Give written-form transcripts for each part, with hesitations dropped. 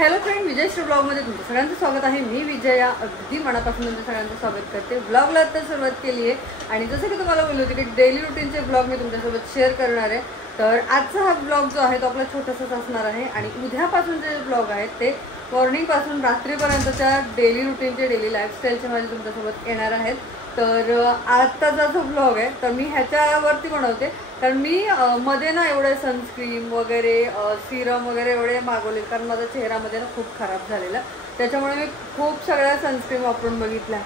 Hello friend, विजयश्री ब्लॉगमध्ये तुमचं सगळ्यांचं स्वागत आहे। मी विजया अगदी मनापासून तुमचं सगळ्यांचं स्वागत करते। ब्लॉगला आता सुरुवात केली आहे आणि जसं की तुम्हाला बोलले होते की डेली रुटीनचे ब्लॉग मी तुमच्यासोबत शेअर करणार आहे। तर आजचा हा ब्लॉग जो आहे तो आपला छोटासाच असणार आहे आणि उद्यापासून जे ब्लॉग आहेत ते मॉर्निंगपासून रात्रीपर्यंतच्या डेली रुटीनचे डेली लाईफस्टाईलचे माझे तुमच्यासोबत येणार आहेत। तर आजचा जो ब्लॉग आहे तर मी ह्याच्यावरती बनवते कारण मी मध्ये ना एवढे सनस्क्रीन वगैरे सिरम वगैरे एवढे मागवले कारण माझा चेहऱ्यामध्ये ना खूप खराब झालेला, त्याच्यामुळे मी खूप सगळ्या सनस्क्रीन वापरून बघितल्या।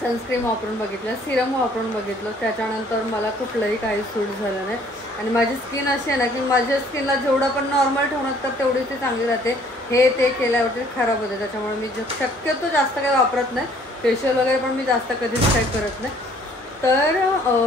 सनस्क्रीन वापरून बघितलं, सिरम वापरून बघितलं, त्याच्यानंतर मला कुठलंही काही सूट झालं नाही। आणि माझी स्किन अशी आहे ना की माझ्या स्किनला जेवढं पण नॉर्मल ठेवणार तर तेवढी ती चांगली राहते। हे ते केल्यावरती खराब होते, त्याच्यामुळे मी शक्यतो जास्त काही वापरत नाही। फेशियल वगैरे पण मी जास्त कधीच काही करत नाही। तर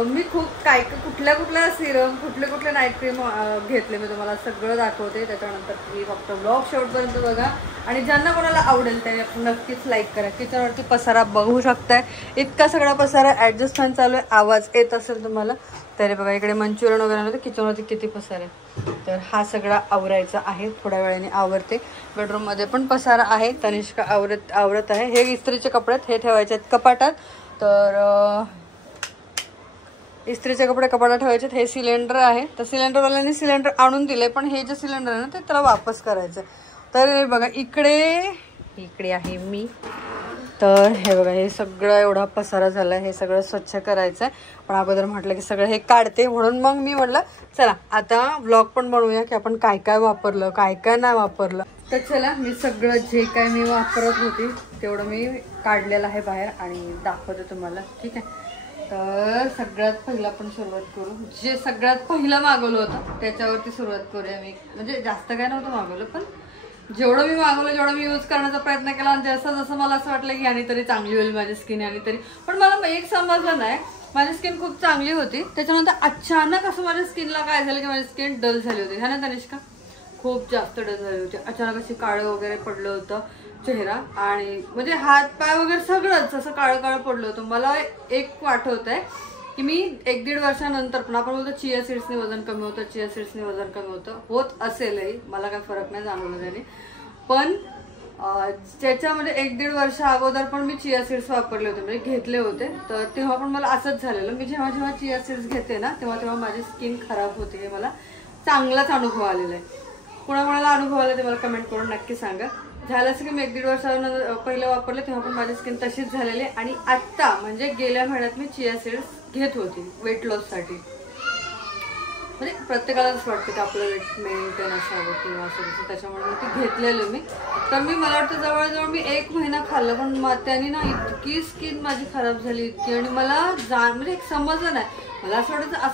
मी खूप कुठल्या सिरम कुठले नाईट क्रीम घेतले मी तुम्हाला सगळं दाखवते। त्याच्यानंतर मी फक्त ब्लॉग शेवटपर्यंत बघा आणि ज्यांना कोणाला आवडेल त्याने नक्कीच लाईक करा। किचनवरती पसारा बघू शकताय, इतका सगळा पसारा, ॲडजस्ट फॅन चालू आहे, आवाज येत असेल तुम्हाला तरी बघा। इकडे मंचुरियन वगैरे नव्हतं, किचनवरती किती पसारा आहे। तर हा सगळा आवरायचा आहे, थोड्या वेळाने आवरते। बेडरूममध्ये पण पसारा आहे, तनिष्का आवरत आहे। हे इस्त्रीचे कपडे हे ठेवायचे आहेत कपाटात, तर इस्त्रीचे कपडे कपाटात ठेवायचे। हे सिलेंडर आहे, तर सिलेंडरवाल्याने सिलेंडर आणून दिले पण हे जे सिलेंडर आहे ना ते त्याला वापस करायचं। तर बघा इकडे आहे मी। तर हे बघा हे सगळं एवढा पसारा झाला आहे, हे सगळं स्वच्छ करायचं आहे। पण अगोदर म्हटलं की सगळं हे काढते, म्हणून मग मी म्हटलं चला आता व्लॉग पण बनवूया की आपण काय काय वापरलं काय काय नाही वापरलं। तर चला मी सगळं जे काय मी वापरत होती तेवढं मी काढलेलं आहे बाहेर आणि दाखवते तुम्हाला, ठीक आहे। तर सगळ्यात पहिला आपण सुरुवात करू, जे सगळ्यात पहिलं मागवलं होतं त्याच्यावरती सुरुवात करूया। मी म्हणजे जास्त काय नव्हतं मागवलं पण जेवढं मी मागवलं जेवढं मी यूज करण्याचा प्रयत्न केला आणि जसं मला असं वाटलं की याने तरी चांगली होईल माझी स्किन, याने तरी। पण मला एक समजलं नाही, माझी स्किन खूप चांगली होती, त्याच्यानंतर अचानक असं माझ्या स्किनला काय झालं की माझी स्किन डल झाली होती, है ना तनिष्का? खूप जास्त डल झाली होती, अचानक अशी काळं वगैरे पडलं होतं चेहरा आणि म्हणजे हात पाय वगैरे सगळंच असं काळं पडलं होतं। मला एक आठवत आहे की मी 1-1.5 वर्षानंतर पण आपण बोलतो चिया सीड्सने वजन कमी होतं, चिया सीड्सने वजन कमी होत असेलही, मला काय फरक नाही जाणवला त्याने। पण त्याच्यामध्ये 1-1.5 वर्ष अगोदर पण मी चिया सीड्स वापरले होते, म्हणजे घेतले होते। तर तेव्हा पण मला असंच झालेलं, मी जेव्हा चिया सीड्स घेते ना तेव्हा माझी स्किन खराब होते, हे मला चांगलाच अनुभव आलेला आहे। कोणाला अनुभव आला ते मला कमेंट करून नक्की सांगा। झालं असं की मी 1-1.5 वर्षानंतर पहिलं वापरलं तेव्हा पण माझी स्किन तशीच झालेली आहे आणि आत्ता म्हणजे गेल्या महिन्यात मी चिया सीड्स घेत होती वेट लॉससाठी। म्हणजे प्रत्येकालाच वाटतं की आपलं वेट मेंटेन असावं किंवा असं, त्याच्यामुळे मी ते घेतलेलं मी। तर मला वाटतं जवळजवळ मी 1 महिना खाल्लं पण त्याने ना इतकी स्किन माझी खराब झाली इतकी, आणि मला म्हणजे एक समजलं नाही, मला असं वाटायचं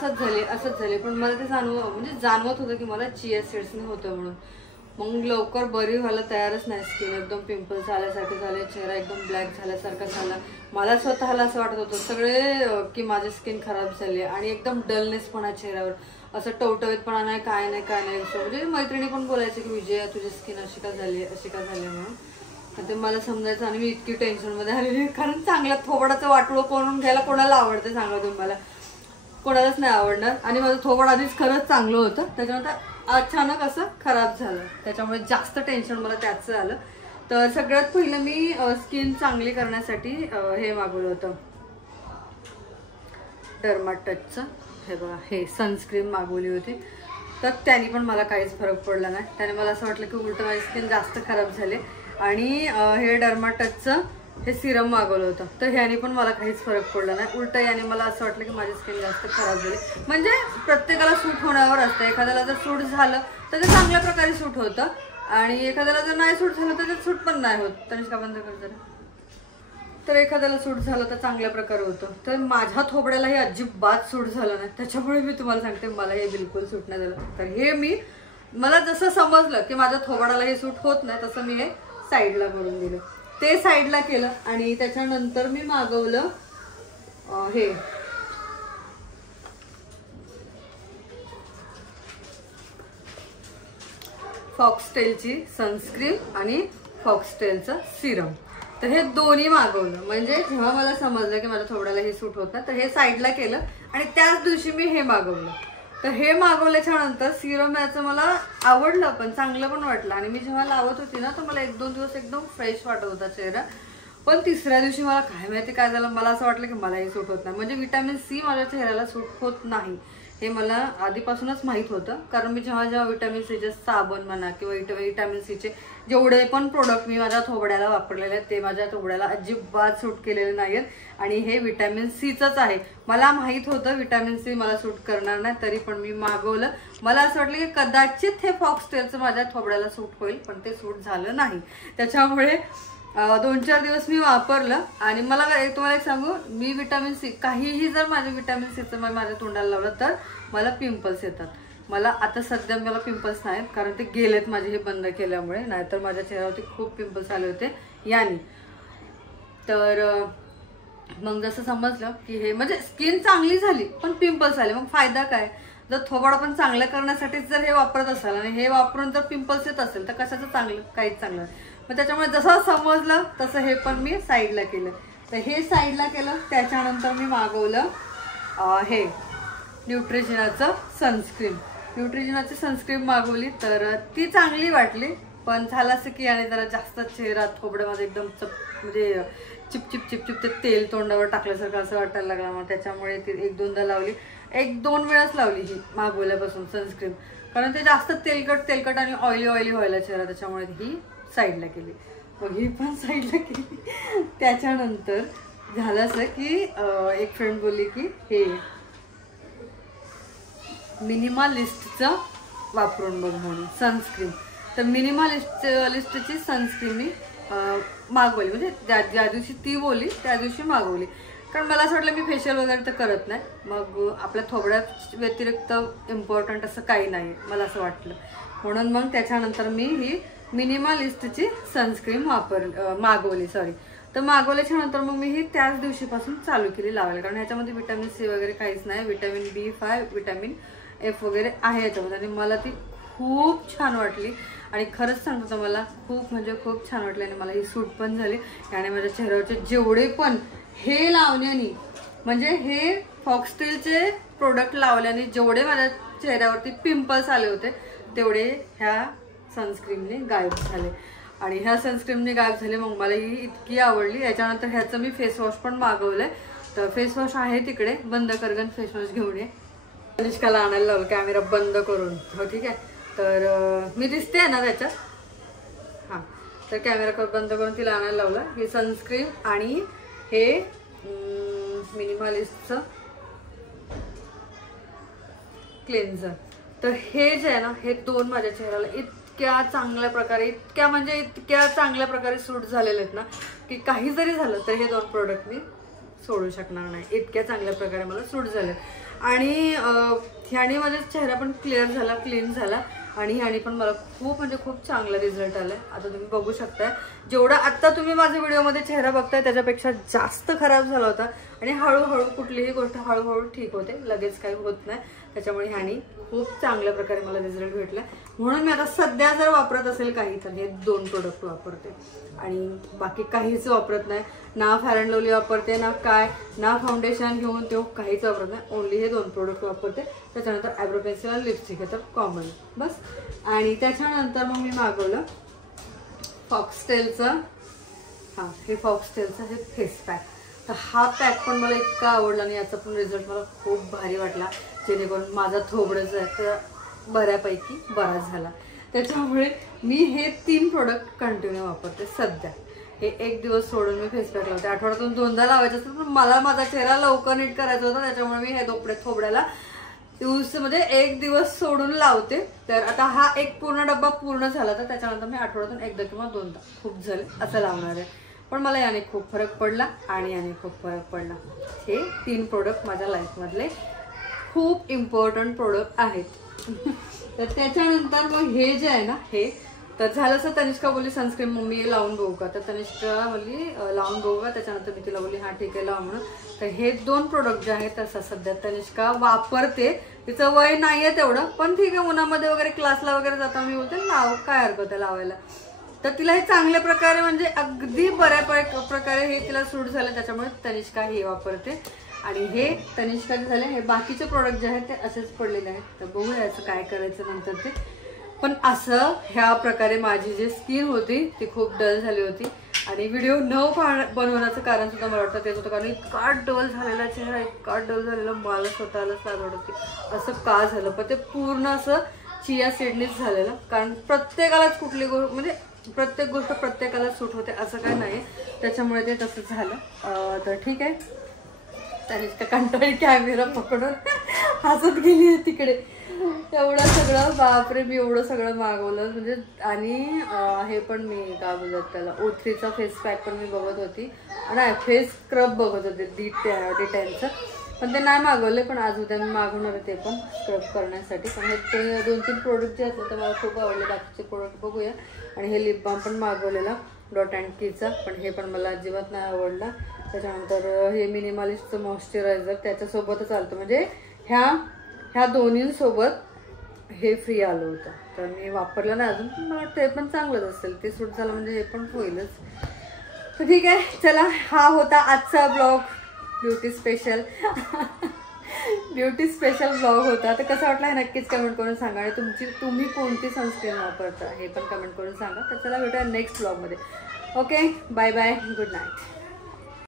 असंच झाले पण मला ते जाणवत होतं की मला चिया सीड्सने होतं म्हणून। मग लवकर बरी व्हायला तयारच नाही स्किन, एकदम पिंपल्स आल्यासारखे झाले, चेहरा एकदम ब्लॅक झाल्यासारखा झाला। मला स्वतःला असं वाटत होतं सगळे की माझी स्किन खराब झाली आणि एकदम डलनेसपणा चेहऱ्यावर, असं टवटवीतपणा नाही, काय नाही असं। म्हणजे मैत्रिणी पण बोलायचे की विजया तुझी स्किन अशी का झाली म्हणून, ते मला समजायचं आणि मी इतकी टेन्शनमध्ये आलेली, कारण चांगलं थोबडाचं वाटोळं करून घ्यायला कोणाला आवडतं सांगा तुम्हाला? कोणालाच नाही आवडणार। आणि माझं थोबड आधीच खरंच चांगलं होतं, त्याच्यानंतर अचानक असं खराब झालं, त्याच्यामुळे जास्त टेन्शन मला त्याचं आलं। तर सगळ्यात पहिलं मी स्किन चांगली करण्यासाठी हे मागवलं होतं डर्माटचचं, हे बघा हे सनस्क्रीन मागवली होती। तर त्याने पण मला काहीच फरक पडला नाही, त्याने मला असं वाटलं की उलट माझी स्किन जास्त खराब झाली। आणि हे डर्माटचचं हे सिरम मागवलं होतं, तर ह्याने पण मला काहीच फरक पडला नाही, उलट याने मला असं वाटलं की माझी स्किन जास्त खराब झाली। म्हणजे प्रत्येकाला सूट होण्यावर असतं, एखाद्याला जर सूट झालं तर ते चांगल्या प्रकारे सूट होतं आणि एखाद्याला जर नाही सूट झालं तर ते सूट पण नाही होत। तनिष्का बंद कर जरा। तर एखाद्याला सूट झालं तर चांगल्या प्रकारे होतं, तर माझ्या थोबड्याला हे अजिबात सूट झालं नाही, त्याच्यामुळे मी तुम्हाला सांगते मला हे बिलकुल सूट नाही झालं। तर हे मला जसं समजलं की माझ्या थोबड्याला हे सूट होत नाही तसं मी हे साईडला करून दिलं, ते साईडला केलं। आणि त्याच्यानंतर मी मागवलं हे फॉक्सटेलची सनस्क्रीन आणि फॉक्सटेलचं सिरम। तर हे दोन्ही मागवलं, म्हणजे जेव्हा मला समजलं की माझ्या थोबड्याला हे सूट होत नाही तर हे साईडला केलं आणि त्याच दिवशी मी हे मागवलं. तर हे मागवल्याच्या नंतर सिरम याचं मला आवडलं पण चांगलं पण वाटलं आणि मी जेव्हा लावत होती ना तर मला 1-2 दिवस एकदम फ्रेश वाटत होता चेहरा. पण तिसऱ्या दिवशी मला काय माहिती काय झालं, मला असं वाटलं की मलाही सूट होत नाही. म्हणजे व्हिटॅमिन सी माझ्या चेहऱ्याला सूट होत नाही हे मला आधीपासूनच माहीत होतं. कारण मी जेव्हा जेव्हा व्हिटॅमिन सीचे साबण म्हणा किंवा व्हिटॅमिन सीचे जेवढे पण प्रोडक्ट मी माझ्या थोबड्याला वापरलेले आहेत ते माझ्या थोबड्याला अजिबात सूट केलेले नाहीत. आणि हे व्हिटॅमिन सीचंच आहे. मला माहीत होतं व्हिटॅमिन सी मला सूट करणार नाही, तरी पण मी मागवलं. मला असं वाटलं की कदाचित हे फॉक्सटेलचं माझ्या थोबड्याला सूट होईल, पण ते सूट झालं नाही. त्याच्यामुळे 2-4 दिवस मी वापरलं आणि मला तुम्हाला एक सांगू, मी व्हिटॅमिन सी काहीही जर माझे व्हिटॅमिन सीचं माझ्या तोंडाला लावलं तर मला पिंपल्स येतात. मला आता सध्या मला पिंपल्स नाहीत कारण ते गेलेत माझे हे बंद केल्यामुळे, नाहीतर माझ्या चेहऱ्यावरती खूप पिंपल्स आले होते याने. तर मग जसं समजलं की हे म्हणजे स्किन चांगली झाली पण पिंपल्स आले, मग फायदा काय. जर थोबाड पण चांगलं करण्यासाठीच जर हे वापरत असाल आणि हे वापरून जर पिंपल्स येत असेल तर कशाचं चांगलं, काहीच चांगलं. मग त्याच्यामुळे जसं समजलं तसं हे पण मी साईडला केलं. तर हे साईडला केलं. त्याच्यानंतर मी मागवलं हे न्यूट्रिजिनाचं सनस्क्रीन. न्यूट्रिजिनाची सनस्क्रीन मागवली तर ती चांगली वाटली, पण झालं असं की आणि जरा जास्त चेहरा थोबड्यामध्ये एकदम म्हणजे चिपचिप चिपचिप ते तेल तोंडावर टाकल्यासारखं असं वाटायला लागला. मग त्याच्यामुळे ती 1-2दा लावली, 1-2 वेळाच लावली ही मागवल्यापासून सनस्क्रीन, कारण ते जास्त तेलकट आणि ऑइली व्हायला चेहरा, त्याच्यामुळे ही साईडला केली. मग ही पण साईडला केली. त्याच्यानंतर झालं असं की एक फ्रेंड बोलली की हे मिनिमलिस्टचं वापरून बघ म्हणून सनस्क्रीन. तर मिनिमलिस्टची सनस्क्रीन मी मागवली, म्हणजे ज्या दिवशी ती बोलली त्या दिवशी मागवली. कारण मला असं वाटलं मी फेशियल वगैरे तर करत नाही, मग आपल्या थोबड्यात व्यतिरिक्त इम्पॉर्टंट असं काही नाही मला असं वाटलं, म्हणून मग त्याच्यानंतर मी ही मिनिमलिस्टची सनस्क्रीन मागवली. तर मागवल्याच्या नंतर मग मी ही त्याच दिवशीपासून चालू केली लावायला, कारण ह्याच्यामध्ये व्हिटॅमिन सी वगैरे काहीच नाही, व्हिटॅमिन B5 व्हिटॅमिन F वगैरे आहे याच्यामध्ये. आणि मला ती खूप छान वाटली आणि खरंच सांगतो तर मला खूप म्हणजे खूप छान वाटली आणि मला ही सूट पण झाली. आणि माझ्या चेहऱ्यावरचे जेवढे पण हे लावण्याने म्हणजे हे फॉक्सटेलचे प्रोडक्ट लावल्याने जेवढे माझ्या चेहऱ्यावरती पिंपल्स आले होते तेवढे ह्या सनस्क्रीनने गायब झाले. आणि ह्या सनस्क्रीनने गायब झाले. मग मला ही इतकी आवडली. याच्यानंतर ह्याचं मी फेसवॉश पण मागवलंय. तर फेसवॉश आहे तिकडे, बंद करगन फेसवॉश घेऊन ये. तनिष्काला आणायला लावलं कॅमेरा बंद करून. हो ठीक आहे. तर मी दिसते ना त्याच्यात, हां. तर कॅमेरा बंद करून तिला आणायला लावलं. हे सनस्क्रीन आणि हे मिनिमलिस्टचं क्लेन्झर. तर हे जे आहे ना हे 2 माझ्या चेहऱ्याला इतक्या चांगल्या प्रकारे सूट झालेले आहेत ना की काही जरी झालं तर हे 2 प्रोडक्ट मी सोडू शकणार नाही. इतक्या चांगल्या प्रकारे मला सूट झाले. आणि ह्याने माझा चेहरा पण क्लिअर झाला, क्लीन झाला. आणि ह्याने पण मला खूप म्हणजे खूप चांगला रिझल्ट आलाय. आता तुम्ही बघू शकताय, जेवढा आत्ता तुम्ही माझ्या व्हिडिओमध्ये चेहरा बघताय त्याच्यापेक्षा जास्त खराब झाला होता. आणि हळूहळू कुठलीही गोष्ट हळूहळू ठीक होते, लगेच काही होत नाही. त्याच्यामुळे ह्याने खूप चांगल्या प्रकारे मला रिझल्ट भेटला. म्हणून मी आता सध्या जर वापरत असेल काही तर हे 2 प्रोडक्ट वापरते आणि बाकी काहीच वापरत नाही. ना फेअर अँड लवली वापरते, ना फाउंडेशन घेऊन ते काहीच वापरत नाही. ओनली हे 2 प्रोडक्ट वापरते. त्याच्यानंतर आयब्रो पेन्सिल आणि लिपस्टिक हे तर कॉमन बस. आणि त्याच्यानंतर मग मी मागवलं फॉक्सटेलचं, हां हे फॉक्सटेलचं हे फेस पॅक. तर हा पॅक पण मला इतका आवडला आणि याचा पण रिझल्ट मला खूप भारी वाटला, जेणेकरून माझा थोबडंच आहे बऱ्यापैकी बरा झाला. त्याच्यामुळे मी हे 3 प्रोडक्ट कंटिन्यू वापरते सध्या. हे 1 दिवस सोडून मी फेस पॅक लावते. आठवड्यातून 2दा लावायचं असतं, पण मला माझा चेहरा लवकर नीट करायचा होता. त्याच्यामुळे मी हे थोबड्याला म्हणजे 1 दिवस सोडून लावते. तर आता हा एक पूर्ण डब्बा पूर्ण झाला तर त्याच्यानंतर मी आठवड्यातून 1दा किंवा 2दा, खूप झाले असं लावणार आहे. पण मला याने खूप फरक पडला आणि याने खूप फरक पडला. हे 3 प्रोडक्ट माझ्या लाईफमधले खूप इम्पॉर्टंट प्रोडक्ट आहेत. तर त्याच्यानंतर मग हे जे आहे ना हे तर झालं असं, तनिष्का बोलली सनस्क्रीन मम्मी लावून बघू का. तर तनिष्का बोलली लावून बघू का. त्याच्यानंतर मी तिला बोलली हां ठीक आहे लाव म्हणून. तर हे 2 प्रोडक्ट जे आहेत तसं सध्या तनिष्का वापरते. तिचं वय नाही आहे तेवढं, पण ठीक आहे उन्हामध्ये वगैरे क्लासला वगैरे जाता मी बोलते लाव, काय हरकत आहे लावायला. तर तिला हे चांगल्या प्रकारे म्हणजे अगदी बऱ्या प्रकारे हे तिला सूट झालं. त्याच्यामुळे तनिष्का हे वापरते. आणि हे तनिष्काचे झाले. हे बाकीचे प्रोडक्ट जे आहेत ते असेच पडलेले आहेत. तर बघूया याचं काय करायचं नंतर ते. पण असं ह्या प्रकारे माझी जी स्किन होती ती खूप डल झाली होती. आणि व्हिडिओ न बनवण्याचं कारण सुद्धा मला वाटतं तेच होतं, कारण इतका डल झालेला चेहरा, इतका डल झालेला, मला स्वतःलाच लाज वाटत होती असं का झालं. पण ते पूर्ण असं चिया सीडनीच झालेलं. कारण प्रत्येकालाच कुठली गोष्ट म्हणजे प्रत्येक गोष्ट प्रत्येकाला सूट होते असं काय नाही, त्याच्यामुळे ते तसंच झालं. तर ठीक आहे. तनिष्का कंटाळी कॅमेरा पकडून हसत गेली तिकडे. एवढं सगळं बापरे, मी एवढं सगळं मागवलं म्हणजे. आणि हे पण मी काय बोलतात त्याला, O3चा फेस पॅक पण मी बघत होती, नाही फेस स्क्रब बघत होते D10चं, पण ते नाही मागवले. पण आज उद्या मी मागवणार आहे ते पण स्क्रब करण्यासाठी. पण हे ते 2-3 प्रोडक्ट जे आहेत ते मला खूप आवडले. बाकीचे प्रोडक्ट बघूया. आणि हे लिप बाम पण मागवलेला डॉट अँड कीचा, पण हे पण मला अजिबात नाही आवडला. त्याच्यानंतर हे मिनिमलिस्टचं मॉइश्चरायझर त्याच्यासोबतच आलं, म्हणजे ह्या दोन्हींसोबत हे फ्री आलं होतं. तर मी वापरलं नाही अजून, पण मला वाटतं हे पण चांगलंच असेल. ते सूट झालं म्हणजे हे पण होईलच. तर ठीक आहे, चला हा होता आजचा ब्लॉग, ब्युटी स्पेशल ब्लॉग होता. तर कसं वाटलं हे नक्कीच कमेंट करून सांगा. आणि तुम्ही कोणती सनस्क्रीन वापरता हे पण कमेंट करून सांगा. तर चला भेटूया नेक्स्ट ब्लॉगमध्ये. Okay, bye bye, good night.